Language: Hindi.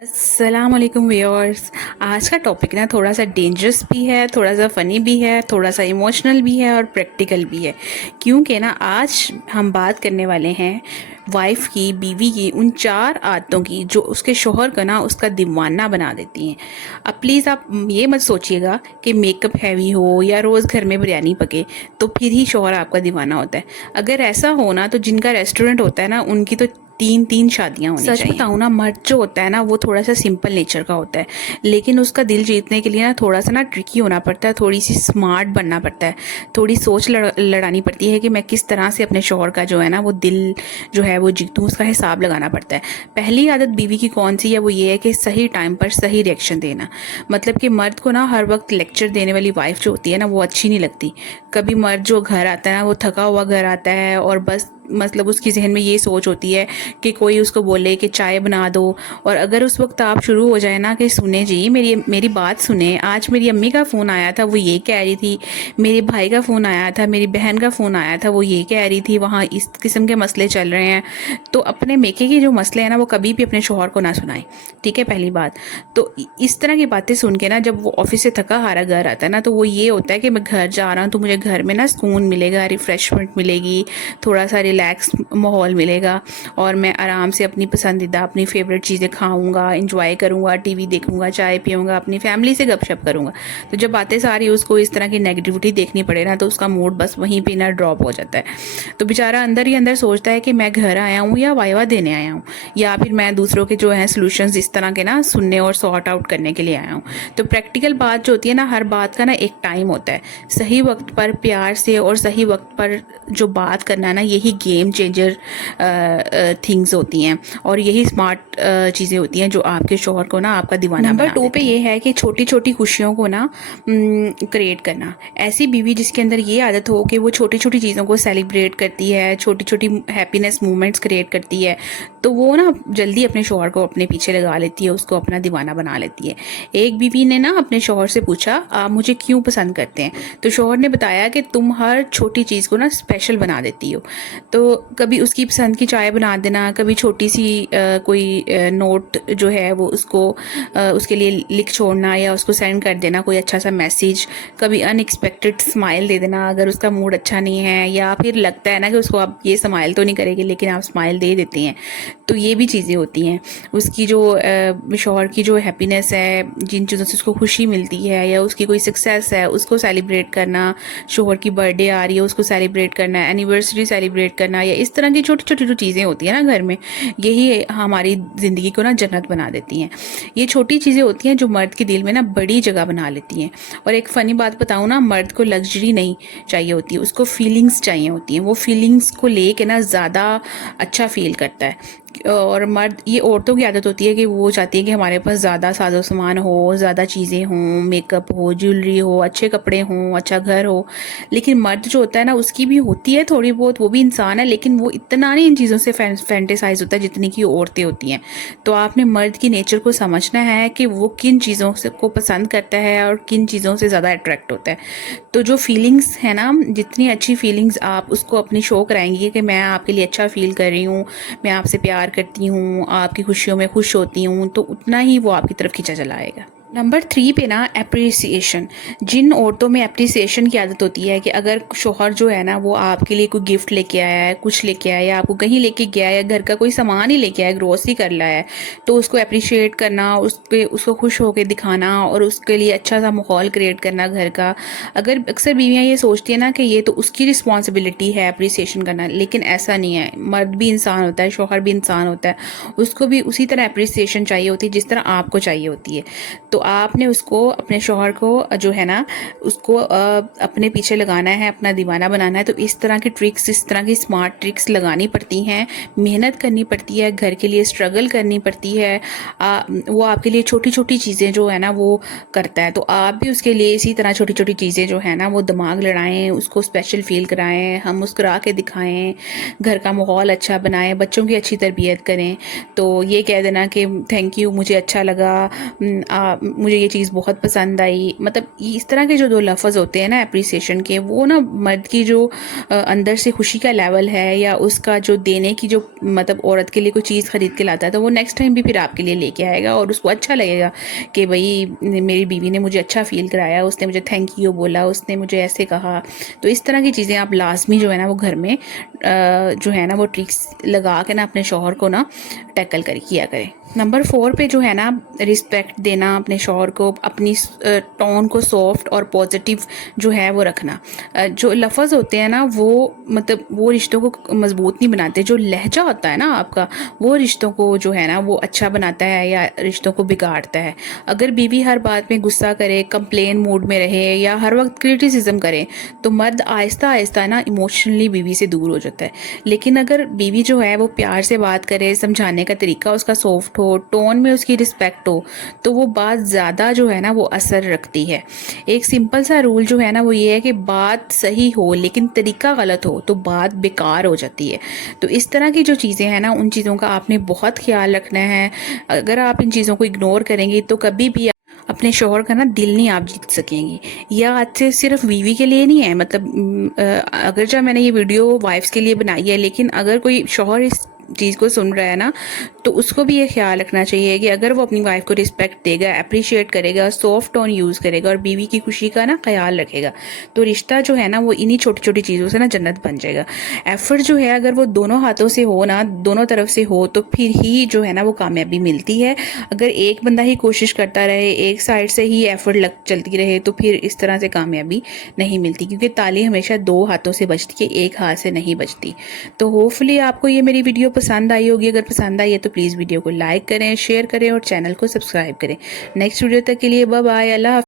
अस्सलाम वालेकुम व्यूअर्स। आज का टॉपिक ना थोड़ा सा डेंजरस भी है, थोड़ा सा फ़नी भी है, थोड़ा सा इमोशनल भी है और प्रैक्टिकल भी है। क्योंकि ना आज हम बात करने वाले हैं वाइफ की, बीवी की उन 4 आदतों की जो उसके शोहर को ना उसका दीवाना बना देती हैं। अब प्लीज़ आप ये मत सोचिएगा कि मेकअप हैवी हो या रोज़ घर में बिरयानी पके तो फिर ही शोहर आपका दीवाना होता है। अगर ऐसा हो ना तो जिनका रेस्टोरेंट होता है ना उनकी तो 3-3 शादियाँ होनी चाहिए। सच बताऊँ ना, मर्द जो होता है ना वो थोड़ा सा सिंपल नेचर का होता है, लेकिन उसका दिल जीतने के लिए ना थोड़ा सा ना ट्रिकी होना पड़ता है, थोड़ी सी स्मार्ट बनना पड़ता है, थोड़ी सोच लड़ानी पड़ती है कि मैं किस तरह से अपने शौहर का जो है ना वो दिल जो है वो जीतूँ, उसका हिसाब लगाना पड़ता है। पहली आदत बीवी की कौन सी है? वो ये है कि सही टाइम पर सही रिएक्शन देना। मतलब कि मर्द को ना हर वक्त लेक्चर देने वाली वाइफ जो होती है ना वो अच्छी नहीं लगती। कभी मर्द जो घर आता है ना वो थका हुआ घर आता है और बस मतलब उसकी जहन में ये सोच होती है कि कोई उसको बोले कि चाय बना दो, और अगर उस वक्त आप शुरू हो जाए ना कि सुने जी, मेरी मेरी बात सुने, आज मेरी अम्मी का फ़ोन आया था वो ये कह रही थी, मेरे भाई का फ़ोन आया था, मेरी बहन का फ़ोन आया था वो ये कह रही थी, वहाँ इस किस्म के मसले चल रहे हैं, तो अपने मेके के जो मसले हैं ना वो कभी भी अपने शोहर को ना सुनाएं। ठीक है, पहली बात। तो इस तरह की बातें सुन के ना जब वो ऑफिस से थका हारा घर आता है ना तो वो ये होता है कि मैं घर जा रहा हूँ तो मुझे घर में ना सुकून मिलेगा, रिफ्रेशमेंट मिलेगी, थोड़ा सा रिलैक्स माहौल मिलेगा और मैं आराम से अपनी पसंदीदा अपनी फेवरेट चीज़ें खाऊंगा, इंजॉय करूंगा, टीवी देखूंगा, चाय पीऊंगा, अपनी फैमिली से गपशप करूंगा। तो जब बातें सारी उसको इस तरह की नेगेटिविटी देखनी पड़े ना तो उसका मूड बस वहीं पे ना ड्रॉप हो जाता है। तो बेचारा अंदर ही अंदर सोचता है कि मैं घर आया हूँ या वाइवा देने आया हूँ, या फिर मैं दूसरों के जो है सोल्यूशंस इस तरह के ना सुनने और सॉर्ट आउट करने के लिए आया हूँ। तो प्रैक्टिकल बात जो होती है ना, हर बात का ना एक टाइम होता है। सही वक्त पर प्यार से और सही वक्त पर जो बात करना ना, यही गेम चेंजर थिंग्स होती हैं और यही स्मार्ट चीज़ें होती हैं जो आपके शोहर को ना आपका दीवाना बना देती हैं। नंबर 2 पे ये है कि छोटी छोटी खुशियों को ना क्रिएट करना। ऐसी बीवी जिसके अंदर ये आदत हो कि वो छोटी छोटी चीज़ों को सेलिब्रेट करती है, छोटी छोटी हैप्पीनेस मूवमेंट्स क्रिएट करती है, तो वो ना जल्दी अपने शोहर को अपने पीछे लगा लेती है, उसको अपना दीवाना बना लेती है। एक बीवी ने ना अपने शोहर से पूछा, आप मुझे क्यों पसंद करते हैं? तो शोहर ने बताया कि तुम हर छोटी चीज़ को ना स्पेशल बना देती हो। तो कभी उसकी पसंद की चाय बना देना, कभी छोटी सी कोई नोट जो है वो उसको उसके लिए लिख छोड़ना या उसको सेंड कर देना कोई अच्छा सा मैसेज, कभी अनएक्सपेक्टेड स्माइल दे देना अगर उसका मूड अच्छा नहीं है, या फिर लगता है ना कि उसको आप ये स्माइल तो नहीं करेगी लेकिन आप स्माइल दे देते हैं। तो ये भी चीज़ें होती हैं। उसकी जो शौहर की जो हैप्पीनेस है, जिन चीज़ों से उसको खुशी मिलती है या उसकी कोई सक्सेस है उसको सेलिब्रेट करना, शौहर की बर्थडे आ रही है उसको सेलिब्रेट करना, एनिवर्सरी सेलिब्रेट करना, या इस तरह की छोटी छोटी जो चीज़ें होती हैं ना घर में, यही हमारी ज़िंदगी को ना जन्नत बना देती हैं। ये छोटी चीज़ें होती हैं जो मर्द के दिल में ना बड़ी जगह बना लेती हैं। और एक फ़नी बात बताऊँ ना, मर्द को लग्जरी नहीं चाहिए होती है, उसको फीलिंग्स चाहिए होती हैं। वो फीलिंग्स को ले के ना ज़्यादा अच्छा फील करता है। और मर्द, ये औरतों की आदत होती है कि वो चाहती है कि हमारे पास ज़्यादा साजो सामान हो, ज़्यादा चीज़ें हों, मेकअप हो, ज्वेलरी हो, अच्छे कपड़े हों, अच्छा घर हो। लेकिन मर्द जो होता है ना उसकी भी होती है थोड़ी बहुत, वो भी इंसान है, लेकिन वो इतना नहीं इन चीज़ों से फैंटेसाइज होता है जितनी की औरतें होती हैं। तो आपने मर्द की नेचर को समझना है कि वो किन चीज़ों से को पसंद करता है और किन चीज़ों से ज़्यादा अट्रैक्ट होता है। तो जो फीलिंग्स है ना, जितनी अच्छी फीलिंग्स आप उसको अपनी शो कराएंगी कि मैं आपके लिए अच्छा फील कर रही हूँ, मैं आपसे प्यार करती हूँ, आपकी खुशियों में खुश होती हूँ, तो उतना ही वो आपकी तरफ खींचा चला आएगा। नंबर 3 पे ना अप्रिसिएशन। जिन औरतों में अप्रिसिएशन की आदत होती है कि अगर शोहर जो है ना वो आपके लिए कोई गिफ्ट लेके आया है, कुछ लेके आया है, या आपको कहीं लेके गया है, घर का कोई सामान ही लेके आया है, ग्रोसरी कर लाया है, तो उसको अप्रिशिएट करना, उस पर उसको खुश होकर दिखाना और उसके लिए अच्छा सा माहौल क्रिएट करना घर का। अगर अक्सर बीवियाँ ये सोचती है ना कि ये तो उसकी रिस्पॉन्सिबिलिटी है अप्रिसिएशन करना, लेकिन ऐसा नहीं है। मर्द भी इंसान होता है, शोहर भी इंसान होता है, उसको भी उसी तरह अप्रिसिएशन चाहिए होती है जिस तरह आपको चाहिए होती है। तो आपने उसको, अपने शौहर को जो है ना उसको अपने पीछे लगाना है, अपना दीवाना बनाना है। तो इस तरह की ट्रिक्स, इस तरह की स्मार्ट ट्रिक्स लगानी पड़ती हैं, मेहनत करनी पड़ती है, घर के लिए स्ट्रगल करनी पड़ती है। वो आपके लिए छोटी छोटी चीज़ें जो है ना वो करता है, तो आप भी उसके लिए इसी तरह छोटी छोटी चीज़ें जो है ना वो दिमाग लड़ाएं, उसको स्पेशल फील कराएं, हम मुस्कुरा के दिखाएं, घर का माहौल अच्छा बनाएं, बच्चों की अच्छी तरबियत करें। तो ये कह देना कि थैंक यू, मुझे अच्छा लगा, मुझे ये चीज़ बहुत पसंद आई, मतलब इस तरह के जो दो लफ्ज़ होते हैं ना अप्रिसिएशन के, वो ना मर्द की जो अंदर से खुशी का लेवल है या उसका जो देने की जो मतलब औरत के लिए कोई चीज़ खरीद के लाता है तो वो नेक्स्ट टाइम भी फिर आपके लिए लेके आएगा और उसको अच्छा लगेगा कि भाई मेरी बीवी ने मुझे अच्छा फील कराया, उसने मुझे थैंक यू बोला, उसने मुझे ऐसे कहा। तो इस तरह की चीज़ें आप लाजमी जो है ना वो घर में जो है ना वो ट्रिक्स लगा के ना अपने शौहर को ना टैकल किया करें। नंबर 4 पे जो है ना रिस्पेक्ट देना अपने शौहर को, अपनी टोन को सॉफ्ट और पॉजिटिव जो है वो रखना। जो लफ्ज़ होते हैं ना वो मतलब वो रिश्तों को मजबूत नहीं बनाते, जो लहजा होता है ना आपका वो रिश्तों को जो है ना वो अच्छा बनाता है या रिश्तों को बिगाड़ता है। अगर बीवी हर बात में गुस्सा करे, कंप्लेन मूड में रहे या हर वक्त क्रिटिसिज्म करे तो मर्द आहिस्ता आहिस्ता ना इमोशनली बीवी से दूर हो जाता है। लेकिन अगर बीवी जो है वो प्यार से बात करे, समझाने का तरीका उसका सॉफ्ट हो, टोन में उसकी रिस्पेक्ट हो, तो वो बात ज़्यादा जो है ना वो असर रखती है। एक सिंपल सा रूल जो है ना वो ये है कि बात सही हो लेकिन तरीका गलत हो तो बात बेकार हो जाती है। तो इस तरह की जो चीज़ें हैं ना उन चीज़ों का आपने बहुत ख्याल रखना है। अगर आप इन चीज़ों को इग्नोर करेंगी तो कभी भी अपने शौहर का ना दिल नहीं आप जीत सकेंगी। यह आज से सिर्फ बीवी के लिए नहीं है, मतलब अगर जब मैंने ये वीडियो वाइफ्स के लिए बनाई है, लेकिन अगर कोई शौहर इस चीज़ को सुन रहा है ना तो उसको भी ये ख्याल रखना चाहिए कि अगर वो अपनी वाइफ को रिस्पेक्ट देगा, अप्रिशिएट करेगा, सॉफ्ट टोन यूज़ करेगा और बीवी की खुशी का ना ख्याल रखेगा तो रिश्ता जो है ना वो इन्हीं छोटी छोटी चीज़ों से ना जन्नत बन जाएगा। एफर्ट जो है अगर वो दोनों हाथों से हो ना, दोनों तरफ से हो तो फिर ही जो है ना वो कामयाबी मिलती है। अगर एक बंदा ही कोशिश करता रहे, एक साइड से ही एफर्ट चलती रहे तो फिर इस तरह से कामयाबी नहीं मिलती, क्योंकि ताली हमेशा दो हाथों से बजती है, एक हाथ से नहीं बजती। तो होपफुली आपको ये मेरी वीडियो पसंद आई होगी। अगर पसंद आई है तो प्लीज़ वीडियो को लाइक करें, शेयर करें और चैनल को सब्सक्राइब करें। नेक्स्ट वीडियो तक के लिए बाय बाय, अल्लाह।